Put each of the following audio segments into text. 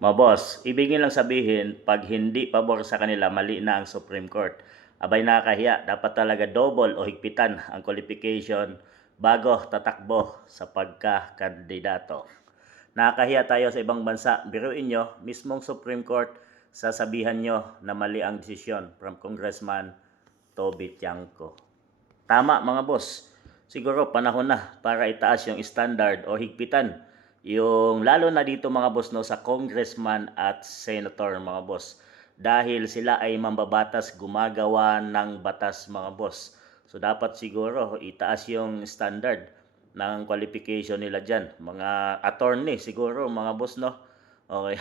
Mga boss, ibig lang sabihin, pag hindi pabor sa kanila, mali na ang Supreme Court. Abay nakakahiya, dapat talaga double o higpitan ang qualification bago tatakbo sa pagka-kandidato. Nakakahiya tayo sa ibang bansa. Biruin nyo, mismong Supreme Court, sasabihan nyo na mali ang desisyon from Congressman Toby Tiangco. Tama mga boss. Siguro panahon na para itaas yung standard o higpitan. Yung lalo na dito mga boss no sa congressman at senator mga boss. Dahil sila ay mambabatas gumagawa ng batas mga boss. So dapat siguro itaas yung standard ng qualification nila dyan. Mga attorney siguro mga boss no. Okay.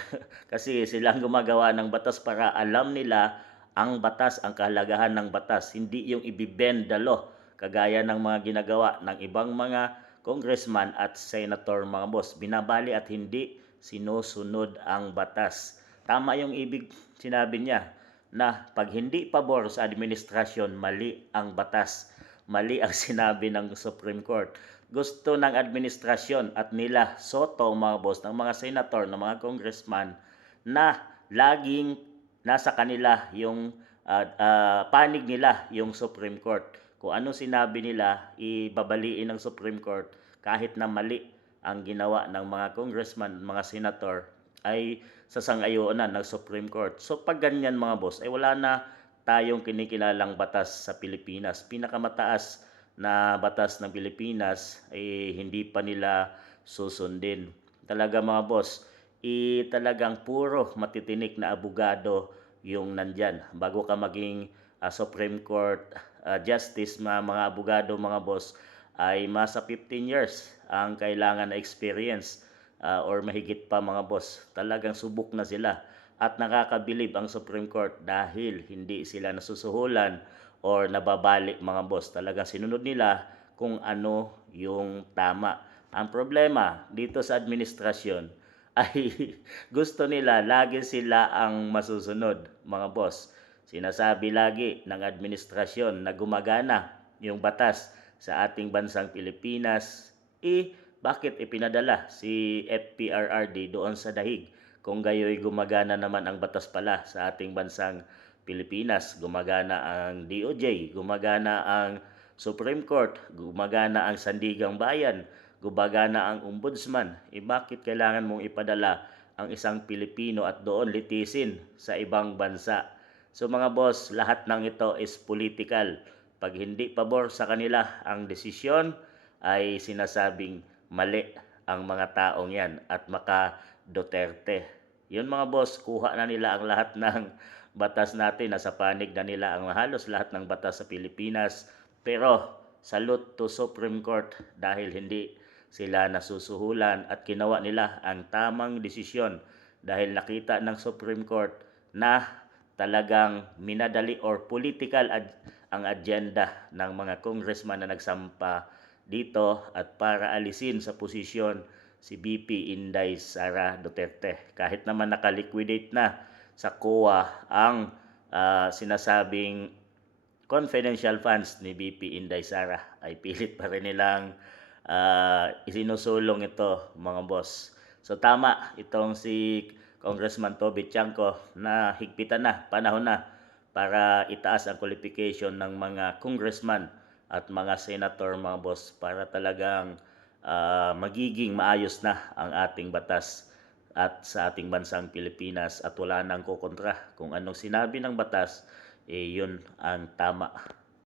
Kasi silang gumagawa ng batas para alam nila ang batas, ang kahalagahan ng batas. Hindi yung ibibend the law kagaya ng mga ginagawa ng ibang mga congressman at senator mga boss. Binabali at hindi sinusunod ang batas. Tama yung ibig sinabi niya na pag hindi pabor sa administrasyon, mali ang batas. Mali ang sinabi ng Supreme Court. Gusto ng administrasyon at nila Soto mga boss, ng mga senator, ng mga congressman na laging nasa kanila yung panig nila yung Supreme Court. Kung ano sinabi nila, ibabaliin ng Supreme Court kahit na mali ang ginawa ng mga congressman, mga senator, ay sasang-ayunan ng Supreme Court. So pag ganyan mga boss, ay wala na tayong kinikilalang batas sa Pilipinas. Pinakamataas na batas ng Pilipinas ay hindi pa nila susundin. Talaga mga boss, talagang puro matitinik na abogado yung nandyan. Bago ka maging Supreme Court Justice, mga abogado, mga boss, ay masa 15 years ang kailangan na experience or mahigit pa mga boss. Talagang subok na sila at nakakabilib ang Supreme Court dahil hindi sila nasusuhulan or nababali mga boss. Talagang sinunod nila kung ano yung tama. Ang problema dito sa administrasyon ay gusto nila lagi sila ang masusunod mga boss. Sinasabi lagi ng administrasyon na gumagana yung batas sa ating bansang Pilipinas, bakit ipinadala si FPRRD doon sa dahig? Kung gayo'y gumagana naman ang batas pala sa ating bansang Pilipinas, gumagana ang DOJ, gumagana ang Supreme Court, gumagana ang Sandigang Bayan, gumagana ang Ombudsman, bakit kailangan mong ipadala ang isang Pilipino at doon litisin sa ibang bansa? So mga boss, lahat ng ito is political. Pag hindi pabor sa kanila ang desisyon, ay sinasabing mali ang mga taong yan at maka Duterte. Yun mga boss, kuha na nila ang lahat ng batas natin. Nasa panig na nila ang halos lahat ng batas sa Pilipinas. Pero salute to Supreme Court dahil hindi sila nasusuhulan at ginawa nila ang tamang desisyon dahil nakita ng Supreme Court na talagang minadali or political ang agenda ng mga congressman na nagsampa dito at para alisin sa posisyon si BP Inday Sara Duterte. Kahit naman nakaliquidate na sa COA ang sinasabing confidential funds ni BP Inday Sara, ay pilit pa rin nilang isinusulong ito mga boss. So tama itong si Congressman Toby Tiangco na higpitan na, panahon na para itaas ang qualification ng mga congressman at mga senator mga boss para talagang magiging maayos na ang ating batas at sa ating bansang Pilipinas at wala nang kukontra. Kung anong sinabi ng batas, yun ang tama.